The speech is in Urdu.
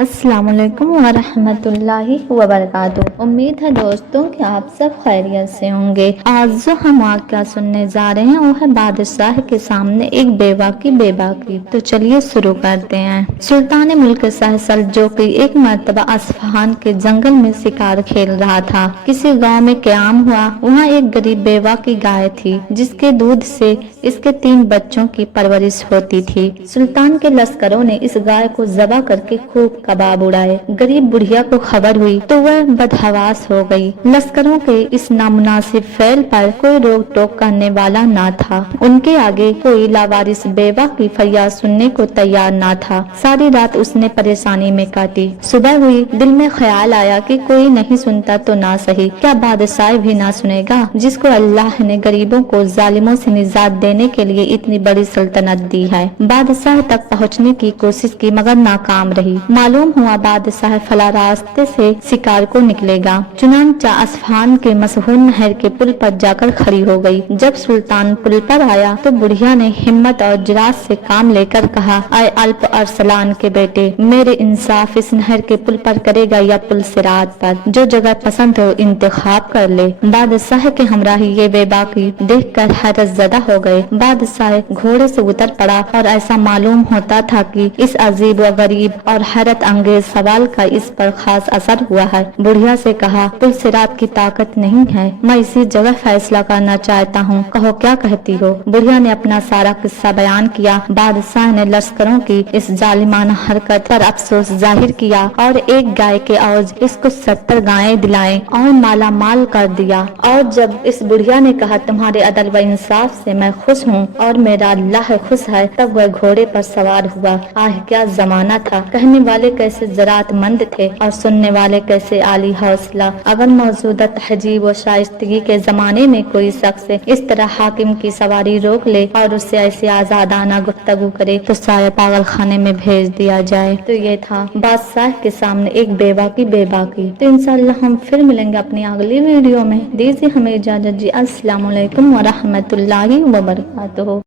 السلام علیکم ورحمۃ اللہ وبرکاتہ۔ امید ہے دوستوں کہ آپ سب خیریت سے ہوں گے۔ آج جو ہم واقعہ سننے جا رہے ہیں وہ ہے بادشاہ کے سامنے ایک بیوہ کی۔ تو چلیے شروع کرتے ہیں۔ سلطان ملک سہسل جو کہ ایک مرتبہ اصفہان کے جنگل میں شکار کھیل رہا تھا، کسی گاؤں میں قیام ہوا۔ وہاں ایک غریب بیوہ کی گائے تھی جس کے دودھ سے اس کے 3 بچوں کی پرورش ہوتی تھی۔ سلطان کے لشکروں نے اس گائے کو ذبح کر کے خوب کباب اڑائے۔ غریب بڑھیا کو خبر ہوئی تو وہ بدحواس ہو گئی۔ لشکروں کے اس نامناسب فعل پر کوئی روک ٹوک کرنے والا نہ تھا۔ ان کے آگے کوئی لاوارث بیوہ کی فریاد سننے کو تیار نہ تھا۔ ساری رات اس نے پریشانی میں کاٹی۔ صبح ہوئی، دل میں خیال آیا کہ کوئی نہیں سنتا تو نہ سہی، کیا بادشاہ بھی نہ سنے گا جس کو اللہ نے غریبوں کو ظالموں سے نجات دینے کے لیے اتنی بڑی سلطنت دی ہے۔ بادشاہ تک پہنچنے کی کوشش کی مگر ناکام رہی۔ معلوم ہوا بادشاہ فلاں راستے سے شکار کو نکلے گا۔ چنانچہ اصفہان کے مشہور نہر کے پل پر جا کر کھڑی ہو گئی۔ جب سلطان پل پر آیا تو بڑھیا نے ہمت اور جرأت سے کام لے کر کہا، اے الپ ارسلان کے بیٹے، میرے انصاف اس نہر کے پل پر کرے گا یا پل صراط پر؟ جو جگہ پسند ہو انتخاب کر لے۔ بادشاہ کے ہمراہی یہ بے باکی دیکھ کر حیرت زدہ ہو گئے۔ بادشاہ گھوڑے سے اتر پڑا اور ایسا معلوم ہوتا تھا کہ اس عجیب و غریب اور حیرت انگیز سوال کا اس پر خاص اثر ہوا ہے۔ بڑھیا سے کہا، پل صراط کی طاقت نہیں ہے، میں اسی جگہ فیصلہ کرنا چاہتا ہوں، کہو کیا کہتی ہو؟ بڑھیا نے اپنا سارا قصہ بیان کیا۔ بادشاہ نے لشکروں کی اس ظالمانہ حرکت پر افسوس ظاہر کیا اور ایک گائے کے عوض اس کو 70 گائیں دلائیں اور مالا مال کر دیا۔ اور جب اس بڑھیا نے کہا، تمہارے عدل و انصاف سے میں خوش ہوں اور میرا اللہ خوش ہے، تب وہ گھوڑے پر سوار ہوا۔ آہ کیا زمانہ تھا! کہنے والے کیسے جرأت مند تھے اور سننے والے کیسے عالی حوصلہ! اگر موجودہ تہذیب و شائستگی کے زمانے میں کوئی شخص اس طرح حاکم کی سواری روک لے اور اس سے ایسی آزادانہ گفتگو کرے تو شاید پاگل خانے میں بھیج دیا جائے۔ تو یہ تھا بادشاہ کے سامنے ایک بیوہ کی۔ تو انشاءاللہ ہم پھر ملیں گے اپنی اگلی ویڈیو میں۔ دیجیے ہمیں اجازت جی۔ السلام علیکم ورحمۃ اللہ وبرکاتہ۔